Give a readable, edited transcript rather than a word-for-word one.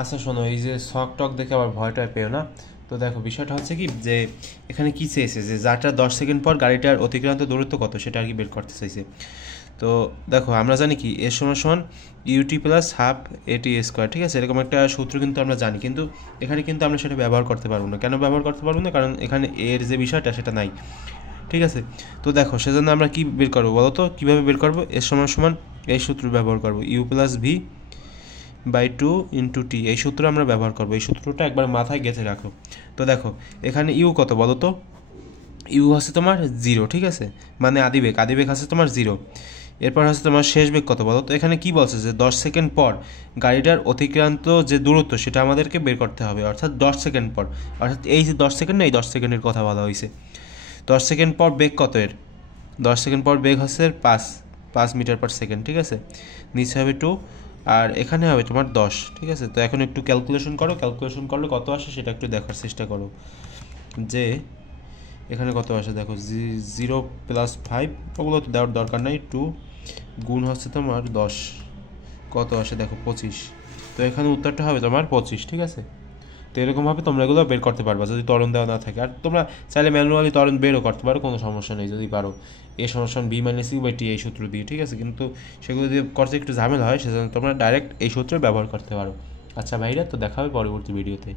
আচ্ছা শোনো, এই যে শক টক দেখে আবার ভয়টা পেও না। তো দেখো বিষয়টা হচ্ছে কি, যে এখানে কি চেয়েছে, যে যারটা 10 সেকেন্ড পর গাড়িটার অতিক্রান্ত দূরত্ব কত সেটা আর কি বের করতে চাইছে। তো দেখো আমরা জানি কি এর সমান সমান ইউটি প্লাস হাফ এটি স্কোয়ার, ঠিক আছে, এরকম একটা সূত্র কিন্তু আমরা জানি, কিন্তু এখানে কিন্তু আমরা সেটা ব্যবহার করতে পারবো না। কেন ব্যবহার করতে পারবো না? কারণ এখানে এর যে বিষয়টা সেটা নাই, ঠিক আছে। তো দেখো সেজন্য আমরা কি বের করবো বলো তো, কীভাবে বের করবো? এর সমান সমান এই সূত্র ব্যবহার করবো, U plus V by 2 into T, এই সূত্র আমরা ব্যবহার করবো। এই সূত্রটা একবার মাথায় গেঁথে রাখো। তো দেখো এখানে ইউ কত বলো তো? ইউ হচ্ছে তোমার 0, ঠিক আছে, মানে আদিবেগ হচ্ছে তোমার 0। এরপর হচ্ছে তোমার শেষ বেগ কত বলো তো? এখানে কি বলছে যে 10 সেকেন্ড পর গাড়িটার অতিক্রান্ত যে দূরত্ব সেটা আমাদেরকে বের করতে হবে, অর্থাৎ 10 সেকেন্ড পর, অর্থাৎ এই যে 10 সেকেন্ড না, এই 10 সেকেন্ডের কথা বলা হয়েছে। 10 সেকেন্ড পর বেগ কত এর? 10 সেকেন্ড পর বেগ হচ্ছে 5 মিটার পার সেকেন্ড, ঠিক আছে, নিচে হবে 2 আর এখানে হবে তোমার 10, ঠিক আছে। তো এখন একটু ক্যালকুলেশন করো, ক্যালকুলেশন করলে কত আসে সেটা একটু দেখার চেষ্টা করো, যে এখানে কত আসে দেখো, 0+5, ওগুলো তো দেওয়ার দরকার নাই, 2 গুণ হচ্ছে তোমার 10, কত আসে দেখো 25। তো এখানে উত্তরটা হবে তোমার 25, ঠিক আছে। তো এরকমভাবে তোমরা এগুলো বের করতে পারবা যদি ত্বরণ দেওয়া না থাকে। আর তোমরা চাইলে ম্যানুয়ালি ত্বরণ বেরও করতে পারো, কোনো সমস্যা নেই যদি পারো। এ সমান B minus you by T এই সূত্র দিয়ে, ঠিক আছে, কিন্তু সেগুলো দিয়ে করতে একটু ঝামেলা হয়, সেজন্য তোমরা ডাইরেক্ট এই সূত্র ব্যবহার করতে পারো। আচ্ছা ভাইরা, তো দেখা হবে পরবর্তী ভিডিওতে।